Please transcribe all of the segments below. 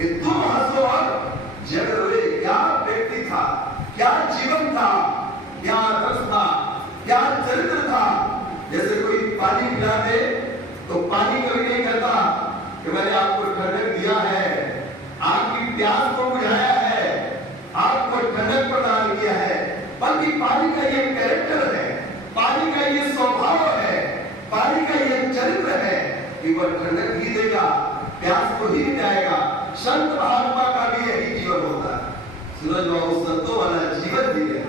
कि तुम हंसो और जग रोए। क्या व्यक्ति था, क्या जीवन था, क्या रस था, क्या चरित्र था। जैसे कोई पानी पिला दे तो पानी कभी नहीं कहता कि मैंने आपको ठंडक दिया है, आपकी प्यास को बुझाया है, आपको ठंडक प्रदान किया है, बल्कि पानी का ये कैरेक्टर है, पानी का ये स्वभाव है, पानी का ये चरित्र है कि वह ठंडक ही देगा, प्यास को ही मिटाएगा। संत महात्मा का भी यही जीवन होता है। सूरज बाबू संतों वाला जीवन जी है।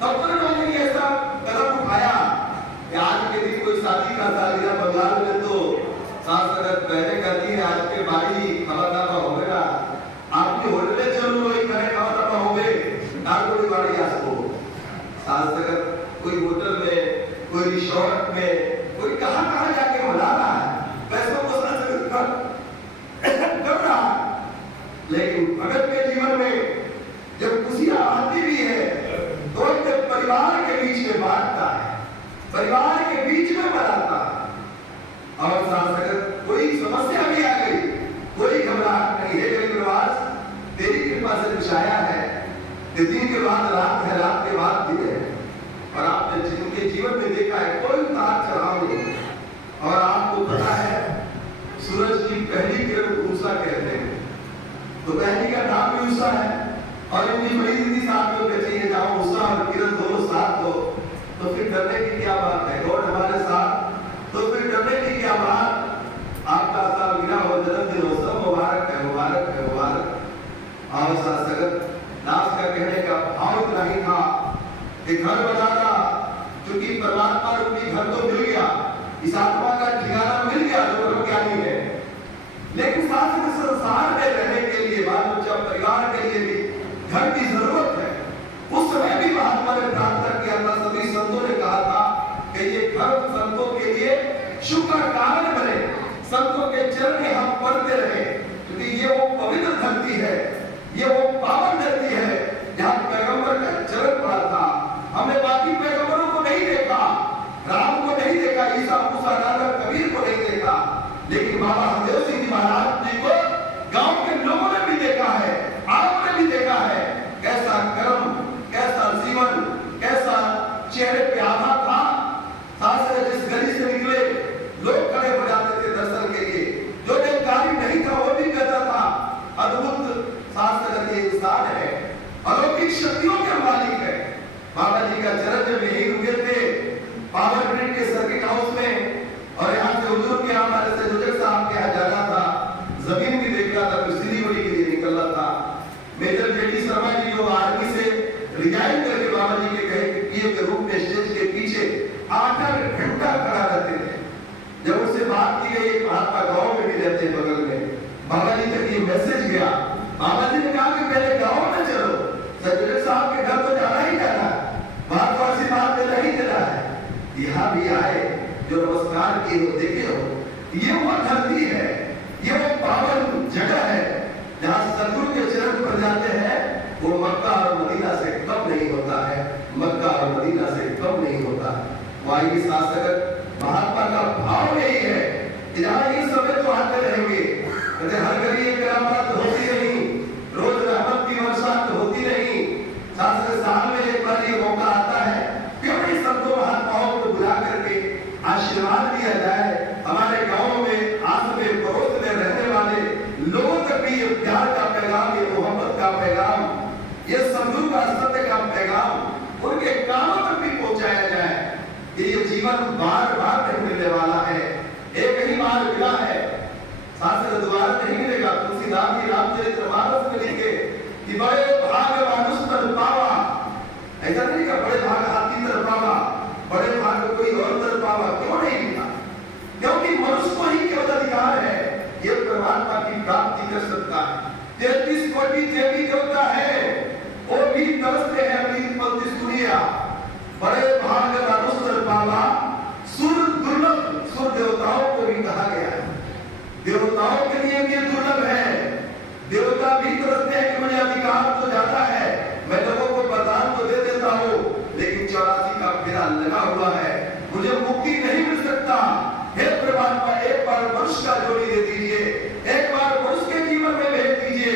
तब तो उन्होंने ऐसा कदम उठाया कि आज के दिन कोई शादी का सालिया बंगाल में तो सास अगर पहले कहती है आज के बारी खावा दावा होगा, आपकी होटले चलो वही करे खावा दावा होगे, नागपुरी बाड़ी आपको सास अगर कोई होटल में, कोई रिसोर्ट में, कोई कहां जाके मना रहा है, पैसों को कर रहा है। लेकिन भगत के जीवन में जब खुशियां आती भी है तो जब परिवार के बीच में बांटता है, परिवार के बीच में बनाता है। और साथ अगर कोई समस्या भी आ गई, कोई घबराहट नहीं है, गरीब निवास तेरी कृपा से बिछाया है, दिन के बाद रात है, रात के बाद दिन है। और आपने जिनके जीवन में देखा है कोई उतार चढ़ाव नहीं। और आपको पता है सूरज की पहली किरण उषा कहते हैं, तो पहली का नाम भी उषा है। और इतनी बड़ी दीदी साथ में चाहिए जहां उषा और किरण दोनों साथ हो तो फिर डरने की क्या बात है। गॉड हमारे साथ तो फिर डरने की क्या बात। आपका सालगिरह हो, जन्मदिन हो, सब मुबारक है, मुबारक है, मुबारक। और सगत दास का कहने का भाव इतना ही था कि घर बनाना, क्योंकि परमात्मा रूपी घर तो मिल गया, इस आत्मा का ठिकाना मिल गया जो ब्रह्मज्ञानी है, लेकिन साथ में संसार में रहने के लिए, बाल बच्चा परिवार के लिए भी घर की जरूरत है। उस समय भी महात्मा ने प्रार्थना किया था, सभी संतों ने कहा था कि ये घर संतों के लिए सुख का कारण बने, संतों के चरण हम पढ़ते रहे, क्योंकि ये वो पवित्र धरती है, ये वो पावन धरती है जहाँ पैगंबर का चरण पड़ा था। हमने बाकी पैगंबरों को नहीं देखा, राम को नहीं देखा, ईसा मूसा नानक कबीर को नहीं देखा, लेकिन बाबा हरदेव सिंह जी महाराज जी को गांव के लोगों ने भी देखा है, आपने भी देखा है। कैसा कर्म, कैसा जीवन, कैसा चेहरे पे आभा था। सास जिस गली से निकले लोग खड़े हो जाते थे दर्शन के लिए, जो जानकारी नहीं था वो भी कहता था अद्भुत शास्त्र के इंसान है, अलौकिक शक्तियों के मालिक है। बाबा जी का चरण जब यही रुके थे पावर ग्रिड के सर्किट हाउस में, और यहाँ से हुजूर के यहाँ हमारे से जुजक साहब के यहाँ जाना था, जमीन भी देख रहा था, सिलीगुड़ी के लिए निकल रहा था। मेजर जेडी शर्मा जी जो आर्मी से रिजाइन करके बाबा जी के कहे पीए के रूप में स्टेज के पीछे 8-8 घंटा खड़ा रहते थे। जब उससे बात की गई, महात्मा गांव में भी रहते हैं बगल में, बाबा जी तक ये मैसेज गया। बाबा जी ने कहा कि पहले गांव में चलो, सज्जन साहब के घर तो जाना ही जाना है, वहां तो आशीर्वाद देना ही देना है। यहाँ भी आए, जो नमस्कार किए हो, देखे हो, ये वो धरती है, ये वो पावन जगह है जहाँ सदगुरु के चरण पर जाते हैं। वो मक्का और मदीना से कम नहीं होता है, मक्का और मदीना से कम नहीं होता। वाही शासक महात्मा का भाव यही है कि जहाँ ये समय तो आते रहेंगे, हर घड़ी एक करामात होती नहीं, रोज रहमत की वर्षा होती नहीं, शासक साल में एक बार ये मौका आता है, क्यों नहीं संतों महात्माओं को बुला करके आशीर्वाद दिया जाए। हमारे गांव में, आस में, पड़ोस में रहने वाले लोगों तक भी ये प्यार का पैगाम, ये मोहब्बत का पैगाम, ये सद्गुरु का सत्य का पैगाम उनके कानों तक भी पहुंचाया जाए कि ये जीवन बार बार नहीं मिलने वाला है, एक ही बार मिला है, शास्त्र दोबारा नहीं मिलेगा। तुलसीदास जी रामचरितमानस में लिखे कि बड़े भाग मानुष तर पावा, ऐसा नहीं कि बड़े भाग हाथी तर पावा, बड़े भाग कोई और तर पावा, क्यों नहीं लिखा? क्योंकि मनुष्य को ही केवल अधिकार है ये परमात्मा की प्राप्ति कर सकता है। 33 कोटि देवी देवता है, वो भी तरसते हैं अपनी पंक्ति सुनिया। बड़े भाग मानुष तर पावा, सुर दुर्लभ, सुर देवताओं को भी कहा गया है, देवताओं के लिए भी दुर्लभ है। देवता भी तरसते हैं कि मुझे अधिकार तो जाता है, मैं लोगों को वरदान तो दे देता हूँ, लेकिन 84 का फेरा लगा हुआ है, मुझे मुक्ति नहीं मिल सकता। हे परमात्मा, एक बार मनुष्य का जोड़ी दे दीजिए, एक बार मनुष्य के जीवन में भेज दीजिए,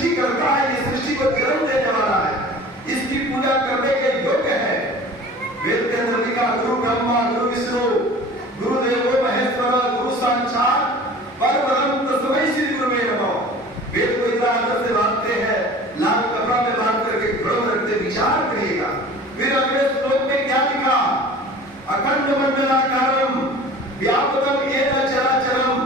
सृष्टि करता है, ये सृष्टि को जन्म देने वाला है, इसकी पूजा करने के योग्य है। वेद के अंदर लिखा गुरु ब्रह्मा गुरु विष्णु गुरु देवो महेश्वर गुरु साक्षात परब्रह्म तस्मै श्री गुरुवे नमः। वेद को इतना आदर से बांधते हैं, लाल कपड़ा में बांध करके घरों में रखते, विचार करिएगा। फिर अगले श्लोक में क्या लिखा? अखंड मंडलाकारम व्यापकम येन चराचरम,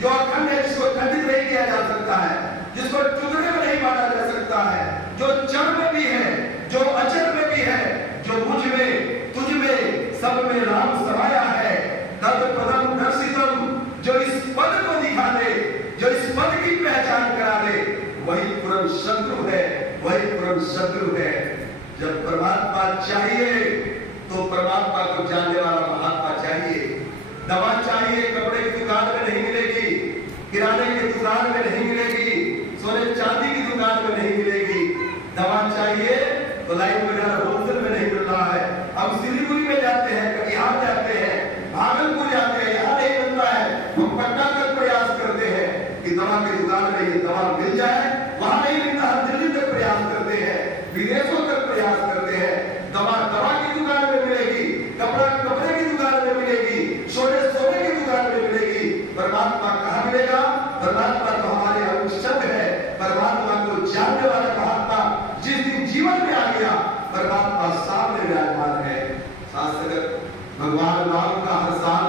जो अखंड है, जिसको खंडित नहीं किया जा सकता है, जिसको टुकड़े में नहीं बांटा जा सकता है, जो चर में भी है, जो अचर में भी है, जो मुझ में तुझ में सब में राम समाया है, तद पदम दर्शितम, जो इस पद को दिखा दे, जो इस पद की पहचान करा दे, वही परम शत्रु है, वही परम शत्रु है। जब परमात्मा चाहिए तो परमात्मा को जानने वाला महात्मा चाहिए। दवा चाहिए, कपड़े की दुकान में नहीं मिलेगी, किराने की दुकान में नहीं मिलेगी, सोने चांदी की दुकान में नहीं मिलेगी। दवा चाहिए तो लाइन वगैरह होलसेल में नहीं मिल रहा है। हम सिलीगुड़ी में जाते हैं, कटिहार जाते हैं, भागलपुर जाते हैं, यहाँ नहीं मिलता है, हम पटना तक प्रयास करते हैं कि दवा की दुकान में ये दवा मिल जाए, वहां नहीं मिलता, हम दिल्ली तक प्रयास करते हैं, विदेशों तक प्रयास करते हैं। दवा दवा की दुकान में मिलेगी, कपड़ा कपड़े की दुकान में मिलेगी, सोने सोने की दुकान में मिलेगी। परमात्मा कहाँ मिलेगा? परमात्मा तो हमारे अनुष्ठक है, परमात्मा को जानने वाला महात्मा जिस दिन जीवन में आ गया, परमात्मा सामने विराजमान है। शास्त्र भगवान राम का हर साल